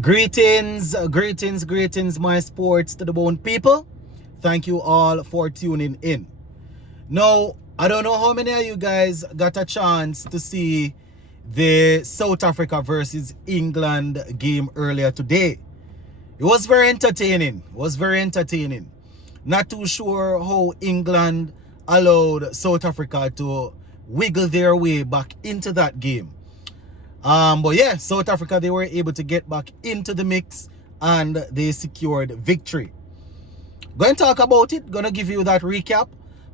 Greetings, my sports to the bone people. Thank you all for tuning in. Now, I don't know how many of you guys got a chance to see the South Africa versus England game earlier today. It was very entertaining. Not too sure how England allowed South Africa to wiggle their way back into that game. But yeah, South Africa, they were able to get back into the mix and they secured victory. Going to talk about it, gonna give you that recap.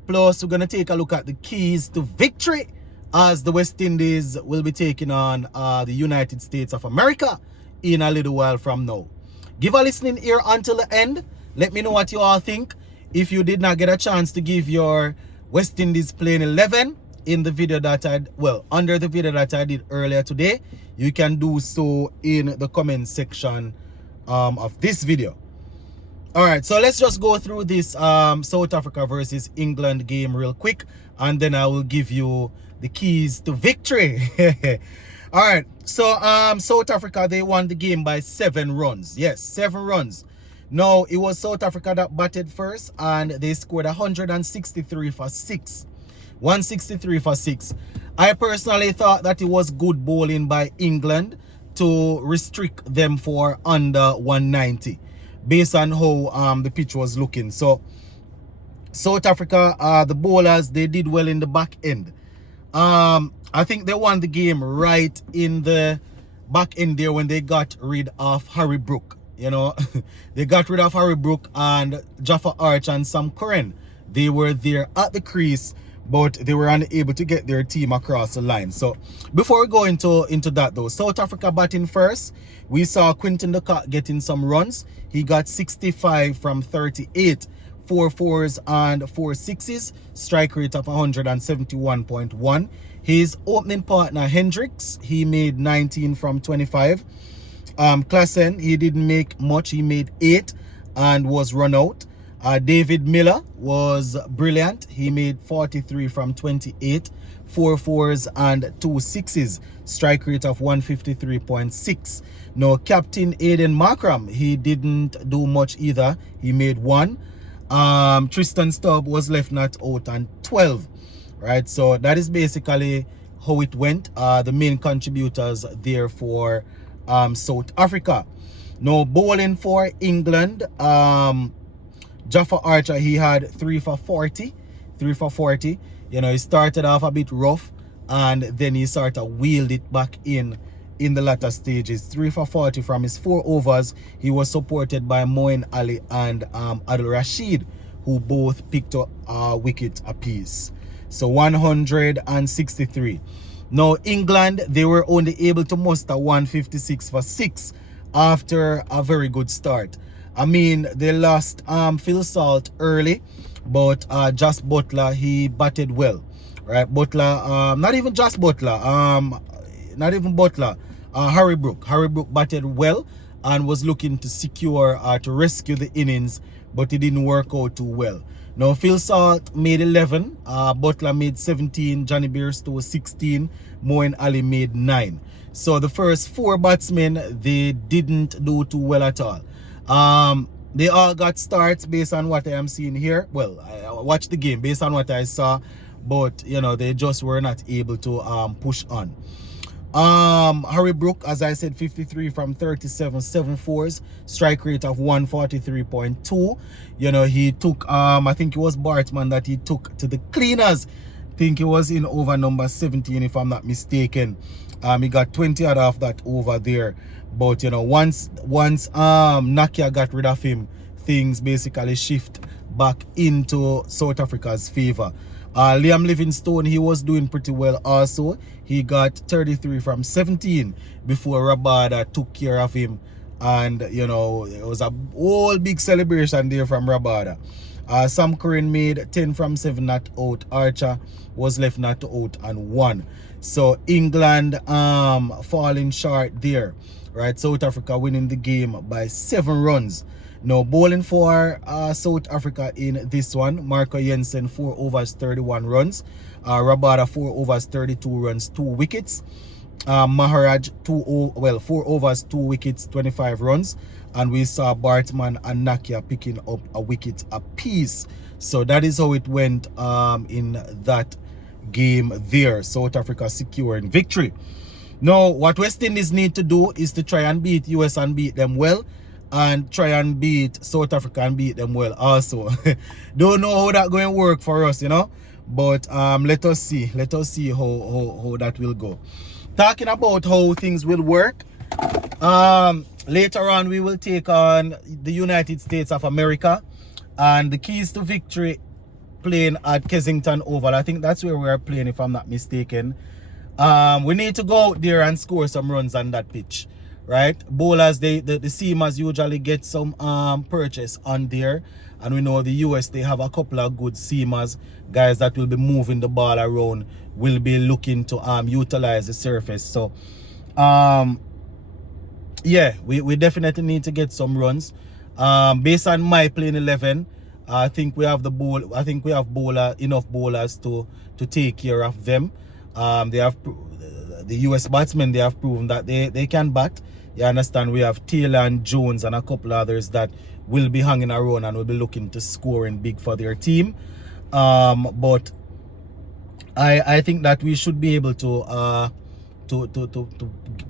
Plus, we're gonna take a look at the keys to victory as the West Indies will be taking on the United States of America in a little while from now. Give a listening ear until the end. Let me know what you all think. If you did not get a chance to give your West Indies playing 11 in the video that under the video that I did earlier today, you can do so in the comment section of this video. All right, so let's just go through this South Africa versus England game real quick, and then I will give you the keys to victory. All right, so South Africa, they won the game by 7 runs. Yes, 7 runs. Now, it was South Africa that batted first, and they scored 163 for 6. 163 for 6. I personally thought that it was good bowling by England to restrict them for under 190 based on how the pitch was looking. So South Africa, the bowlers, they did well in the back end. I think they won the game right in the back end there when they got rid of Harry Brook. You know, they got rid of Harry Brook and Jaffa Arch and Sam Curran. They were there at the crease, but they were unable to get their team across the line. So before we go into that though, South Africa batting first, we saw Quinton de Kock getting some runs. He got 65 from 38, 4 fours and 4 sixes, strike rate of 171.1. His opening partner Hendricks, he made 19 from 25. Klassen, he didn't make much, he made 8 and was run out. David Miller was brilliant. He made 43 from 28, 4 fours and 2 sixes, strike rate of 153.6. Now, Captain Aiden Markram, he didn't do much either. He made 1. Tristan Stubb was left not out and 12. Right, so that is basically how it went. The main contributors there for South Africa. Now, bowling for England, Jaffa Archer, he had 3 for 40. 3 for 40. You know, he started off a bit rough and then he sort of wheeled it back in the latter stages. 3 for 40 from his 4 overs. He was supported by Moeen Ali and Adil Rashid, who both picked up a wicket apiece. So 163. Now, England, they were only able to muster 156 for 6 after a very good start. I mean, they lost Phil Salt early, but Josh Butler, he batted well, right? Butler, not even Josh Butler, Harry Brook. Harry Brook batted well and was looking to secure, to rescue the innings, but it didn't work out too well. Now, Phil Salt made 11, Butler made 17, Johnny Bairstow 16, Moeen Ali made 9. So the first 4 batsmen, they didn't do too well at all. They all got starts based on what I am seeing here. Well, I watched the game based on what I saw, but you know, they just were not able to push on. Harry Brook, as I said, 53 from 37, 7 fours, strike rate of 143.2. You know, he took I think it was Bartman that he took to the cleaners. I think it was in over number 17 if I'm not mistaken. He got 20 out of that over there. But you know, once Nakia got rid of him, things basically shift back into South Africa's favor. Liam Livingstone, he was doing pretty well also. He got 33 from 17 before Rabada took care of him. And, you know, it was a whole big celebration there from Rabada. Sam Curran made 10 from 7 not out. Archer was left not out and 1. So England falling short there. Right, South Africa winning the game by 7 runs. Now, bowling for South Africa in this one, Marco Jensen, 4 overs, 31 runs. Rabada, 4 overs, 32 runs, 2 wickets. Maharaj 4 overs, 2 wickets, 25 runs, and we saw Bartman and Nakia picking up a wicket apiece. So that is how it went in that game there. South Africa securing victory. Now, what West Indies need to do is to try and beat US and beat them well, and try and beat South Africa and beat them well also. Don't know how that going to work for us, you know, but let us see how that will go. Talking about how things will work, later on we will take on the United States of America, and the keys to victory playing at Kensington Oval. I think that's where we are playing, if I'm not mistaken. We need to go out there and score some runs on that pitch, right? Bowlers, the seamers usually get some purchase on there, and we know the US, they have a couple of good seamers, guys that will be moving the ball around, will be looking to utilize the surface. So yeah, we definitely need to get some runs. Based on my playing 11, I think we have enough bowlers to take care of them. They have the US batsmen, they have proven that they can bat. You understand? We have Taylor and Jones and a couple others that will be hanging around and will be looking to score in big for their team. But I think that we should be able to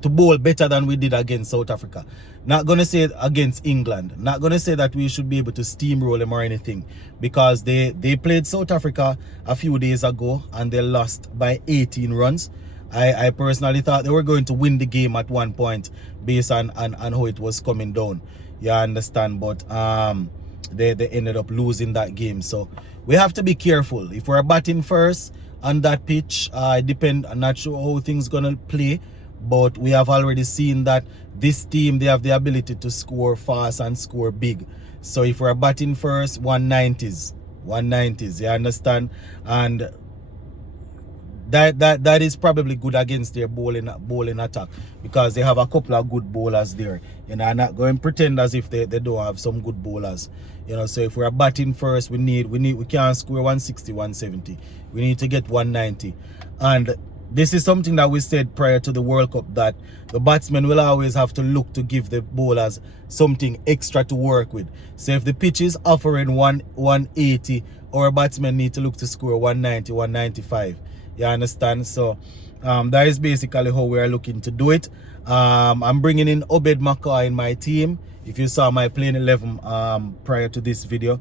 bowl better than we did against South Africa. Not gonna say against England. Not gonna say that we should be able to steamroll them or anything, because they played South Africa a few days ago and they lost by 18 runs. I personally thought they were going to win the game at one point based on how it was coming down. You understand? But they ended up losing that game. So we have to be careful. If we're batting first on that pitch, I'm not sure how things gonna play, but we have already seen that this team, they have the ability to score fast and score big. So if we're batting first, 190s, you understand? And that is probably good against their bowling attack, because they have a couple of good bowlers there. You know, I'm not going to pretend as if they don't have some good bowlers. You know, so if we're batting first, we can't score 160, 170. We need to get 190. And this is something that we said prior to the World Cup, that the batsmen will always have to look to give the bowlers something extra to work with. So if the pitch is offering 180, our batsmen need to look to score 190, 195. You understand? So that is basically how we are looking to do it. I'm bringing in Obed Mackay in my team. If you saw my playing 11 prior to this video.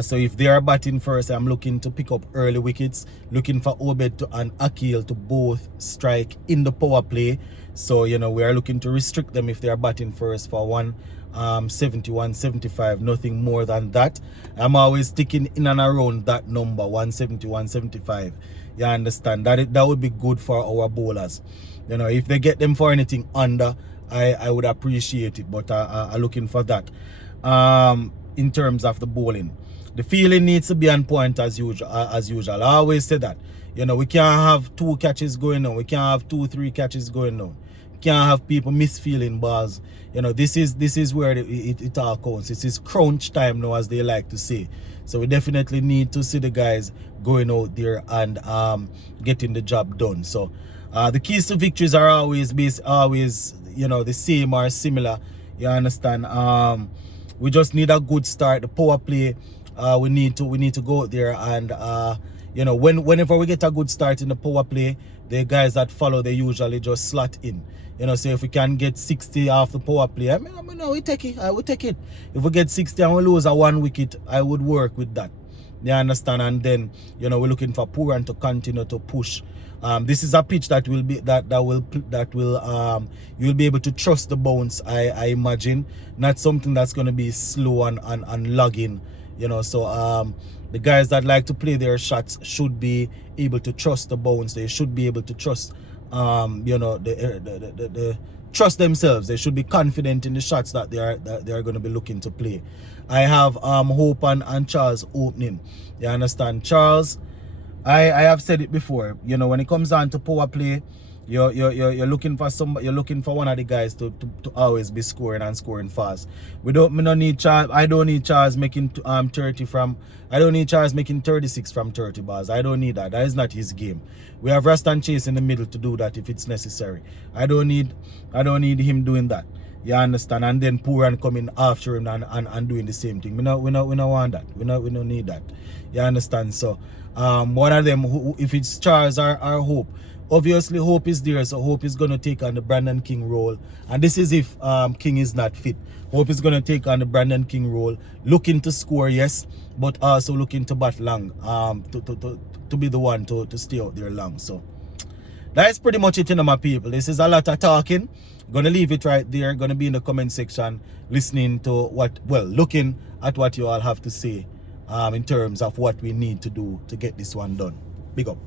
So if they are batting first, I'm looking to pick up early wickets, looking for Obed and Akil to both strike in the power play. So, you know, we are looking to restrict them if they are batting first for 170, 175, nothing more than that. I'm always sticking in and around that number, 170, 175. You understand? That would be good for our bowlers. You know, if they get them for anything under, I would appreciate it, but I'm looking for that. In terms of the bowling, the feeling needs to be on point as usual. I always say that. You know, we can't have 2 catches going on. We can't have 2-3 catches going on. We can't have people misfeeling balls. You know, this is where it all counts. This is crunch time now, as they like to say. So we definitely need to see the guys going out there and getting the job done. So the keys to victories are always you know, the same or similar. You understand? We just need a good start. The power play, we need to go out there and you know, whenever we get a good start in the power play, the guys that follow, they usually just slot in. You know, so if we can get 60 off the power play, I mean, we take it. I would take it. If we get 60 and we lose a 1 wicket, I would work with that. You understand? And then, you know, we're looking for Puran to continue to push. This is a pitch that will be you'll be able to trust the bounce, I imagine. Not something that's going to be slow and lagging, you know. So the guys that like to play their shots should be able to trust the bounce. They should be able to trust you know, the trust themselves. They should be confident in the shots that they are going to be looking to play. I have Hope and Charles opening. You understand? Charles, I have said it before, you know, when it comes down to power play, You're looking for somebody. You're looking for one of the guys to always be scoring and scoring fast. We don't. Me don't need Charles. I don't need Charles making 30 from. I don't need Charles making 36 from 30 bars. I don't need that. That is not his game. We have Rastan Chase in the middle to do that if it's necessary. I don't need him doing that. You understand? And then Puran coming after him and doing the same thing. We don't want that. We don't need that. You understand? So one of them, if it's Charles or Hope, obviously Hope is there, so Hope is gonna take on the Brandon King role. And this is if King is not fit. Hope is gonna take on the Brandon King role, looking to score, yes, but also looking to bat long, to be the one to stay out there long. So that's pretty much it, my people. This is a lot of talking. Gonna leave it right there. Gonna be in the comment section listening to looking at what you all have to say in terms of what we need to do to get this one done. Big up.